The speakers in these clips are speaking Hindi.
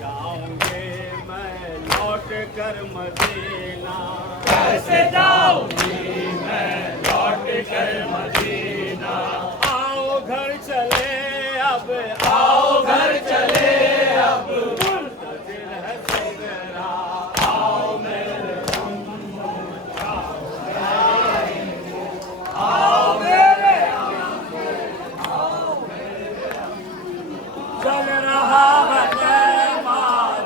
जाऊंगे मैं लौट कर मदीना, कैसे जाऊंगी मैं लौट कर मदीना। आओ घर चले अब, आओ घर चले अब, मुंतजिर है तो मेरा। आओ मेरे आओ मेरे चल रहा है कैमा,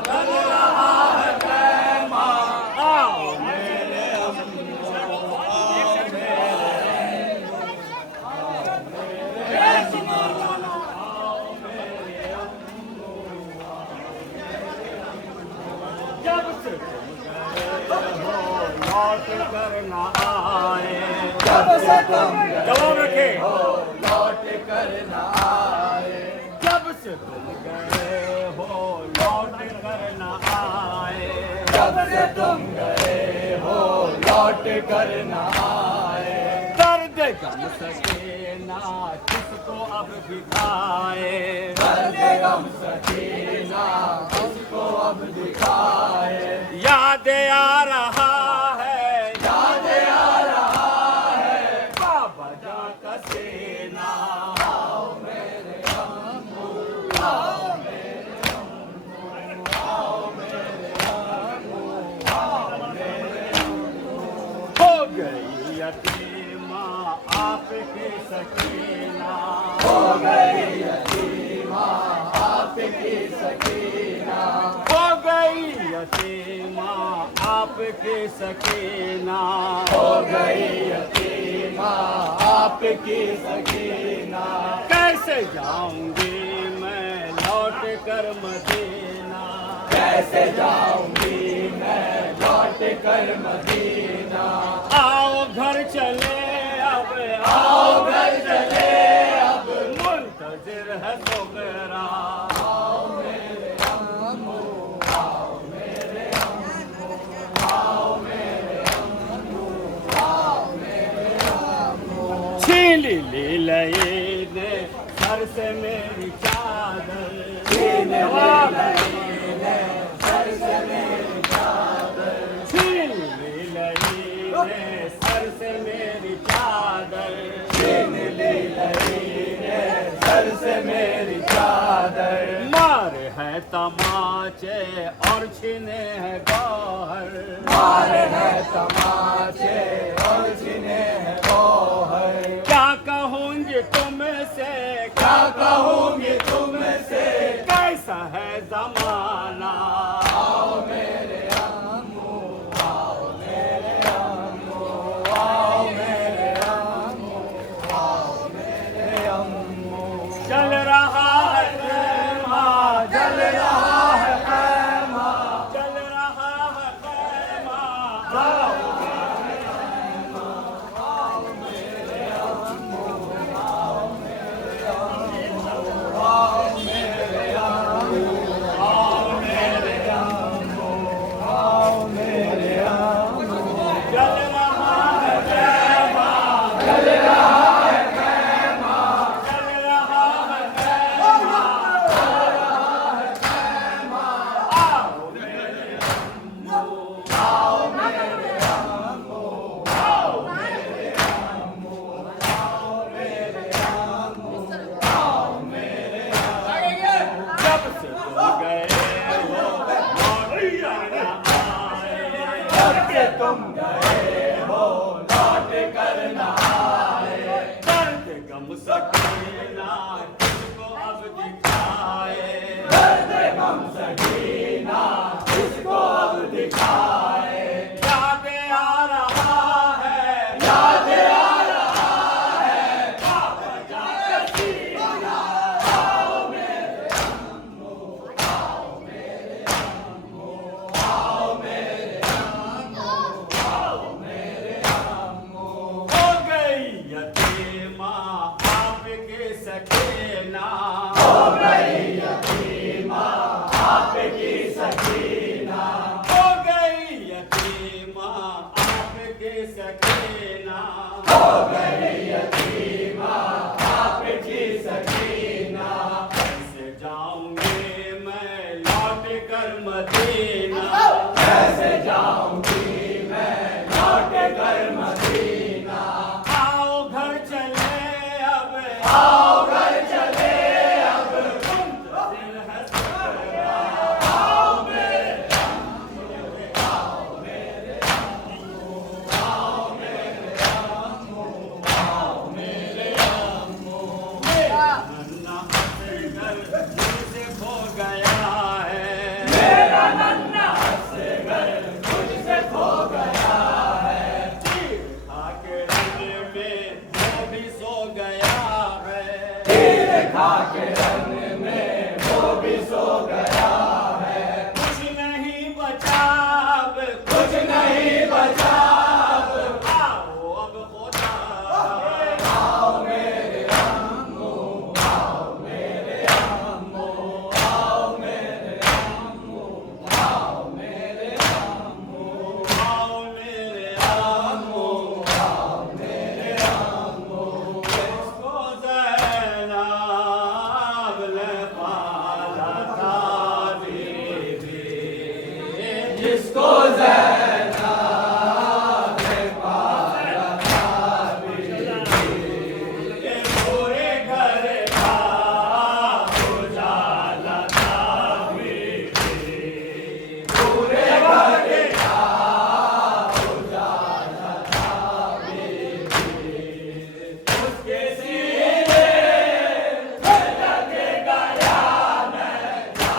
चल रहा है कैमा, आओ मेरे जब से तुम गए हो लौट कर न आए, जब से तुम जवाब रखे, लौट कर न आए। जब से तुम गए हो लौट कर न आए, जब से तुम गए हो लौट कर न आए। दर्द गम सकीना किसको अब दिखाए, दर्द गम सकीना उसको अब दिखाए। याद आ रहा है, याद आ रहा है बाबा जा का सीना, आओ मेरे अम्मू, आओ मेरे अम्मू, आओ मेरे अम्मू, आओ मेरे हो गई यतीमा आपकी सकीना, हो गई यतीमा आपकी सकीना। हो गई यतीमा आपकी सकीना, हो गई यतीमा आपकी सकीना। कैसे जाऊंगी मैं लौट कर मदीना, कैसे जाऊंगी मैं लौट कर मदीना। आओ घर चले अब, आओ घर चले अब, मुंतजिर है तो मेरा। आओ मेरे अम्मू, आओ मेरे अम्मू, आओ मेरे अम्मू, आओ मेरे अम्मू। छीन ली लई ने सर से मेरी चादर, छीन ली ने सर से मेरी चादर। छीन ली लई ने सर से मेरी चादर, छीन ली ने सर से मेरी चादर। मार है तमाचे और छीने है गौहर, मार है तमाचे और छिने है गौहर। क्या कहूँगी तुमसे, क्या कहूँगी तुमसे, कैसा है जमाना, आओ मेरे अम्मू, आओ मेरे अम्मू, आओ मेरे अम्मू, आओ मेरे अम्मू। चल रहा है कैमा, जल रहा है कैमा, चल रहा है कैमा, आओ आओ मेरे अम्मू, आओ मेरे अम्मू, आओ मेरे अम्मू। चल रहा है कैमा, जल रहा है कैमा, चल रहा है कैमा, आओ मेरे आओ मेरे अम्मू, आओ मेरे अम्मू, आओ मेरे अम्मू, आओ मेरे जब से तुम गए हो लौट कर न आए, जब से तुम गए हो लौट कर न आए। दर्द गम सकीना किसको अब दिखाए, दर्द गम सकीना इसको अब दिखाए। याद आ रहा है, याद आ रहा है बाबा जा का सीना, आओ मेरे अम्मू, आओ मेरे अम्मू, आओ मेरे अम्मू, आओ मेरे अम्मू। हो गई यतीमा आपकी सकीना, हो गई यतीमा आपकी सकीना। हो गई यतीमा आपकी सकीना, हो गई यतीमा आपकी सकीना। कैसे जाऊंगे मैं लौट कर मदीना कैसे जाऊंगी मैं लौट कर मदीना। आओ घर चले अब आओ घर चले अब दिल है सबका। आओ मेरे नन्ना असगर मुझसे खो गया है। मेरा नन्हा असगर मुझसे खो गया है। आके रंग में वो भी सो गया है। तीर खा के रंग में वो भी सो गया है। कुछ नहीं बचा अब कुछ नहीं बचा अब। आओ अब खुदा आओ मेरे अम्मो, आओ मेरे अम्मो, आओ मेरे अम्मो, आओ मेरे अम्मो, आओ मेरे आमो आओ मेरे अम्मो। इसको ज़ैनब ने पाला था बीबी। जिसको ज़ैनब ने पाला था बीबी। ये पूरे घर का उजाला था बीबी। पूरे घर का उजाला था बीबी। उसके सीने में लग गया नैना।